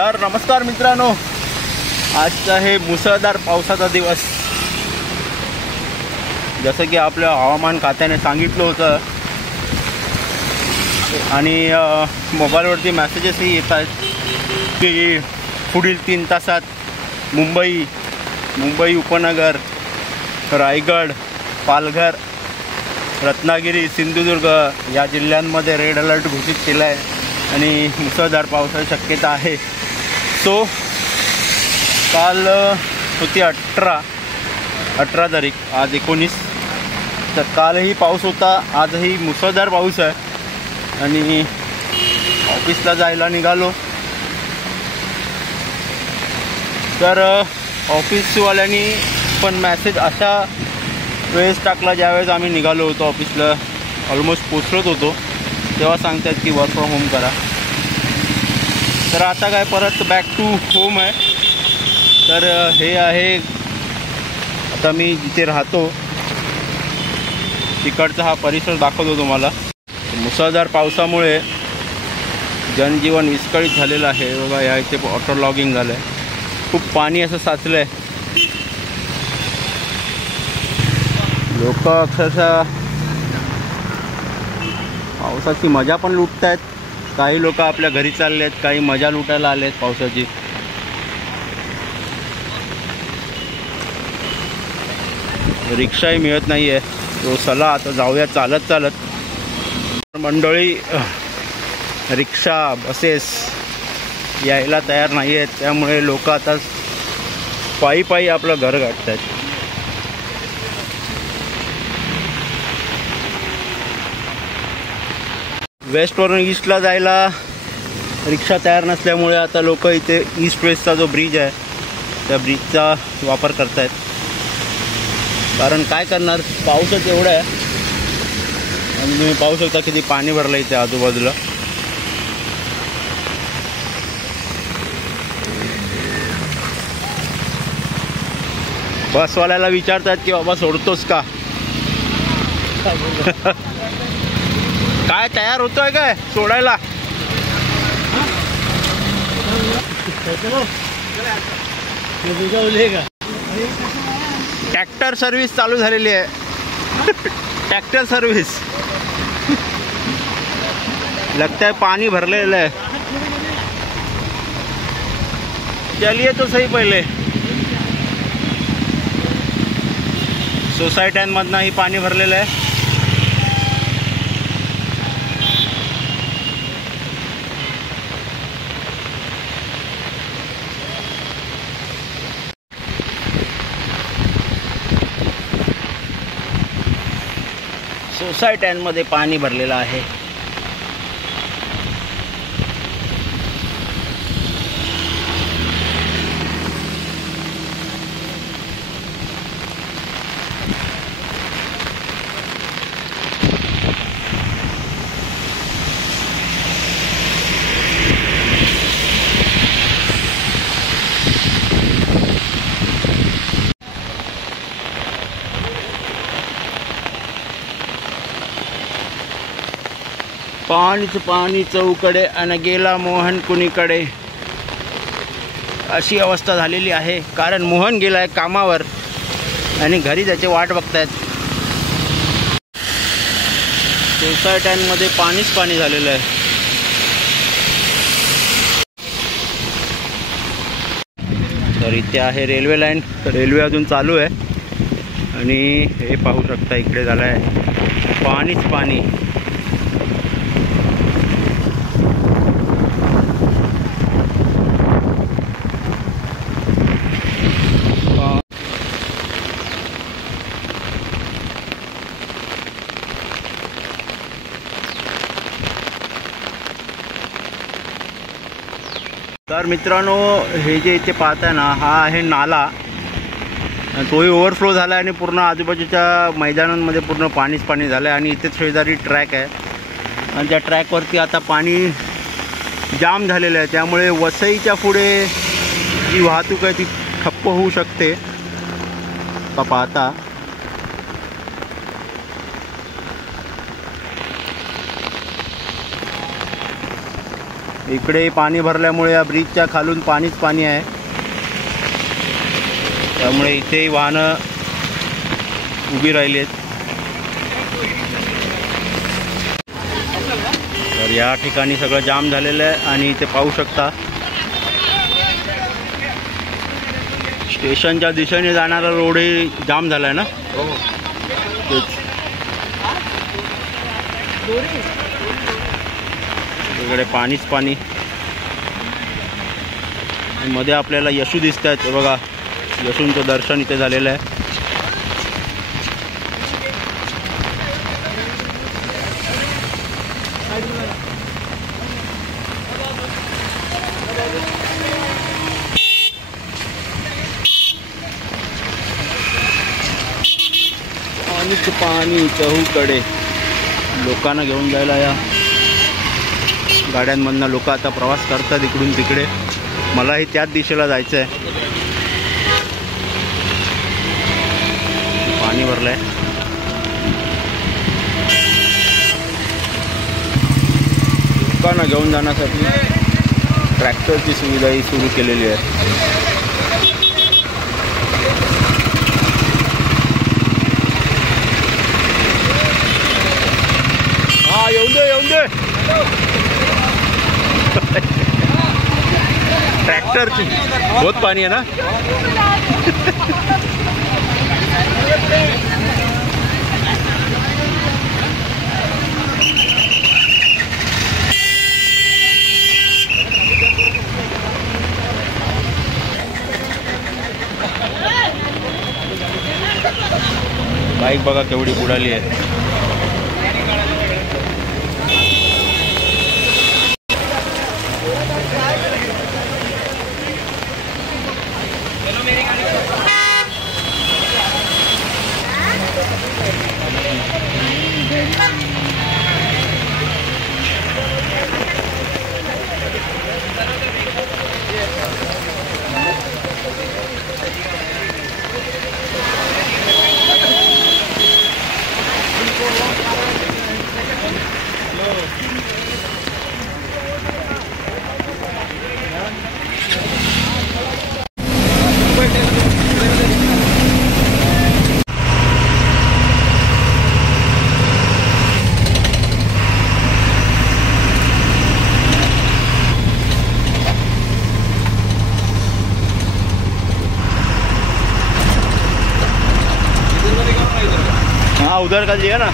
तर नमस्कार मित्रांनो, आजचा आहे मुसळधार पावसाचा दिवस. जसं की आपल्या हवामान खात्याने सांगितलं होतं आणि मोबाईलवरती मेसेजेसही येत आहेत की पुढील 3 तासात मुंबई उपनगर, रायगड, पालघर, रत्नागिरी, सिंधुदुर्ग या जिल्ह्यांमध्ये रेड अलर्ट घोषित केला आहे आणि मुसळधार पावसाची शक्यता आहे. सो काल होती 18 तारीख, आज 19. तर कालही पाऊस होता, आजही मुसळधार पाऊस आहे आणि ऑफिसला जायला निघालो. तर ऑफिसवाल्यांनी पण मॅसेज अशा वेळेस टाकला ज्यावेळेस आम्ही निघालो होतो ऑफिसला, ऑलमोस्ट पोचलोच होतो, तेव्हा सांगतात की वर्क फ्रॉम होम करा. तर आता काय परत बॅक टू होम आहे. तर हे आहे आता मी जिथे राहतो तिकडचा हा परिसर दाखवतो तुम्हाला. मुसळधार पावसामुळे जनजीवन विस्कळीत झालेलं आहे. बघा, या इथे वॉटर लॉगिंग झालं आहे, खूप पाणी असं साचलं आहे. लोक अक्षरशः पावसाची मजा पण लुटत आहेत. काही लोक आपल्या घरी चालले आहेत, काही मजा लुटायला आले आहेत पावसाची. रिक्षाही मिळत नाही आहे. तो चला आता जाऊया चालत. मंडळी रिक्षा बसेस यायला तयार नाही आहेत, त्यामुळे लोक आता पायी आपलं घर गाठत आहेत. वेस्टवरून ईस्टला जायला रिक्षा तयार नसल्यामुळे आता लोक इथे ईस्ट वेस्टचा जो ब्रिज आहे त्या ब्रिजचा वापर करत आहेत. कारण काय करणार, पाऊसच एवढा आहे आणि तुम्ही पाहू शकता किती पाणी भरलं इथे आजूबाजूला. बसवाल्याला विचारतात की बाबा सोडतोस का, काय तयार होतोय काय सोडायला. ट्रॅक्टर सर्व्हिस चालू झालेली आहे. ट्रॅक्टर सर्व्हिस लगता है पाणी भरलेलं आहे. चलिए तो सही. पहिले सोसायट्यांमधनंही पाणी भरलेलं आहे. सोसायट्यांमध्ये पाणी भरलेलं आहे. पाणी चौकडे आणि गेला मोहन कुणीकडे, अशी अवस्था झालेली आहे. कारण मोहन गेलाय कामावर आणि घरी त्याची वाट बघतायत. सोसायट्यांमध्ये पाणीच पाणी झालेलं आहे. तर इथे आहे रेल्वे लाईन. रेल्वे अजून चालू आहे आणि हे पाहू शकता इकडे झालं आहे पाणीच पाणी. तर मित्रांनो, हे जे इथे पाहताय ना, हा आहे नाला. तोही ओव्हरफ्लो झाला आहे आणि पूर्ण आजूबाजूच्या मैदानांमध्ये पूर्ण पाणीच पाणी झालं आहे. आणि इथे शेजारी ट्रॅक आहे आणि त्या ट्रॅकवरती आता पाणी जाम झालेलं आहे. त्यामुळे वसईच्या पुढे जी वाहतूक आहे ती ठप्प होऊ शकते. पाहता इकडे पाणी भरल्यामुळे या ब्रिजच्या खालून पाणीच पाणी आहे, त्यामुळे इथेही वाहनं उभी राहिली आहेत. तर या ठिकाणी सगळं जाम झालेलं आहे आणि इथे पाहू शकता स्टेशनच्या दिशेने जाणारा रोडही जाम झाला आहे ना. इकडे पाणीच पाणी. मध्ये आपल्याला येशू दिसत आहेत बघा, येशूंचं दर्शन इथे झालेलं आहे. पाणीच पाणी चहूकडे. लोकांना घेऊन जायला या गाड्यांमधनं लोक आता प्रवास करतात इकडून तिकडे. मलाही त्याच दिशेला जायचं आहे. पाणी भरलंय. लोकांना घेऊन जाण्यासाठी ट्रॅक्टरची सुविधाही सुरू केलेली आहे. येऊन दे ट्रॅक्टरची. बहुत पाणी आहे ना. बाईक बघा केवढी बुडाली आहे. उधर का लिया ना.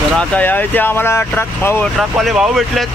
तर आता या इथे आम्हाला ट्रकवाले भाऊ भेटलेत.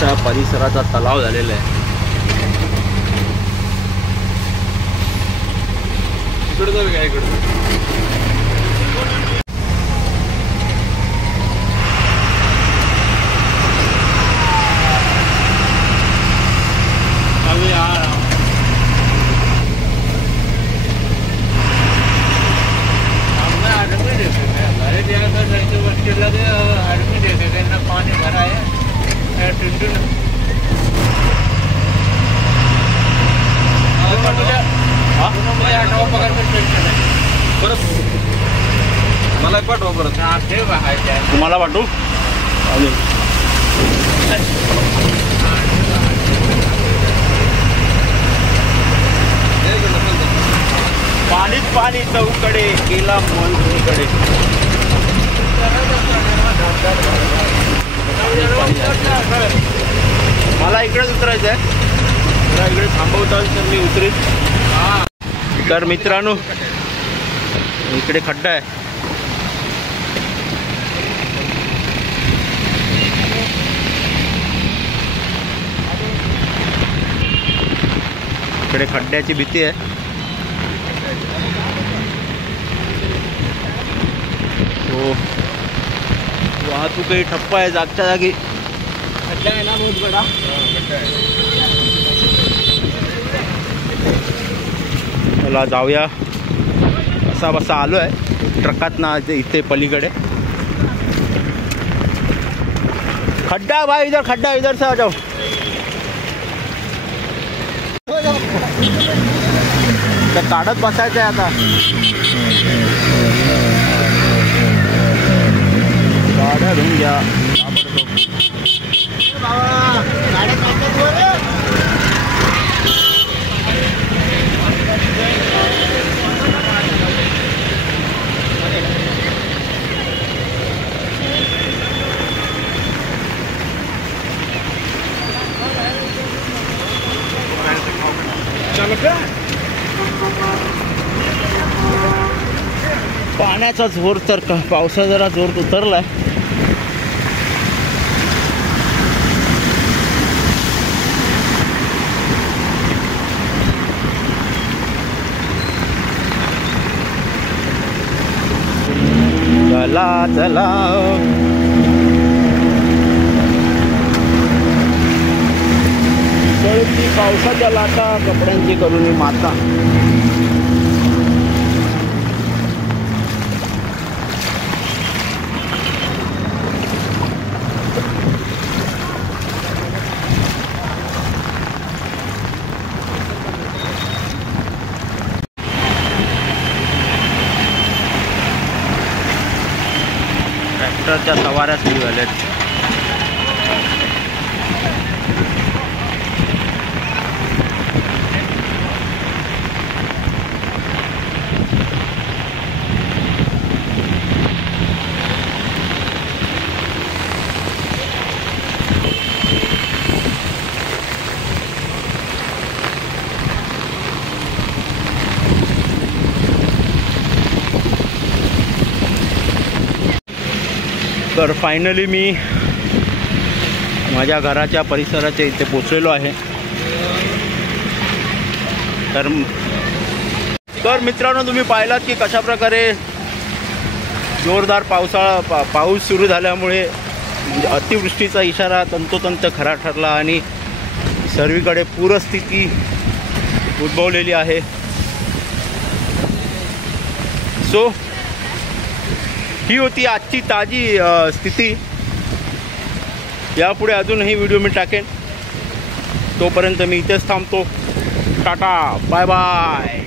त्या परिसराचा तलाव झालेला आहे. इकडे जाऊ का? इकडे आदमी देते ना पानी भरा है. मला पाठवा परत. तुम्हाला पाठवू. पाणीच पाणी चौकडे गेला मंत्रीकडे. मला इकडेच उतरायचं आहे. मला इकडे थांबवताल तर मी उतरीन. तर मित्रांनो इकडे खड्डा आहे. इकडे खड्ड्याची भीती आहे. हो, वाहतूकही ठप्प आहे जागच्या जागी. खड्डा आहे ना बहुत बडा. चला जाऊया. असा बसा आलो आहे ट्रकात ना इथे पलीकडे. खड्डा भाई, इधर खड्डा, इधर से आ जाओ. तर काढत बसायचं आहे आता. गाड्या धुवून घ्या. पाण्याचा जोर तर पावसा जरा जोर उतरलाय. चला चला सळती पावसाच्या लाटा कपड्यांची करून माता. ट्रॅक्टरच्या सवाऱ्या सुरू झाल्यात. तर फायनली मी माझ्या घराच्या परिसराच्या इथे पोचलेलो आहे. तर मित्रांनो, तुम्ही पाहिलात की कशा प्रकारे जोरदार पाऊस सुरू झाल्यामुळे म्हणजे अतिवृष्टीचा इशारा तंतोतंत खरा ठरला आणि सर्वीकडे पूरस्थिती उद्भवलेली आहे. सो ही होती आजची ताजी स्थिती. यापुढे अजूनही व्हिडिओ मी टाकेन. तोपर्यंत मी इथेच थांबतो. Tata, bye bye.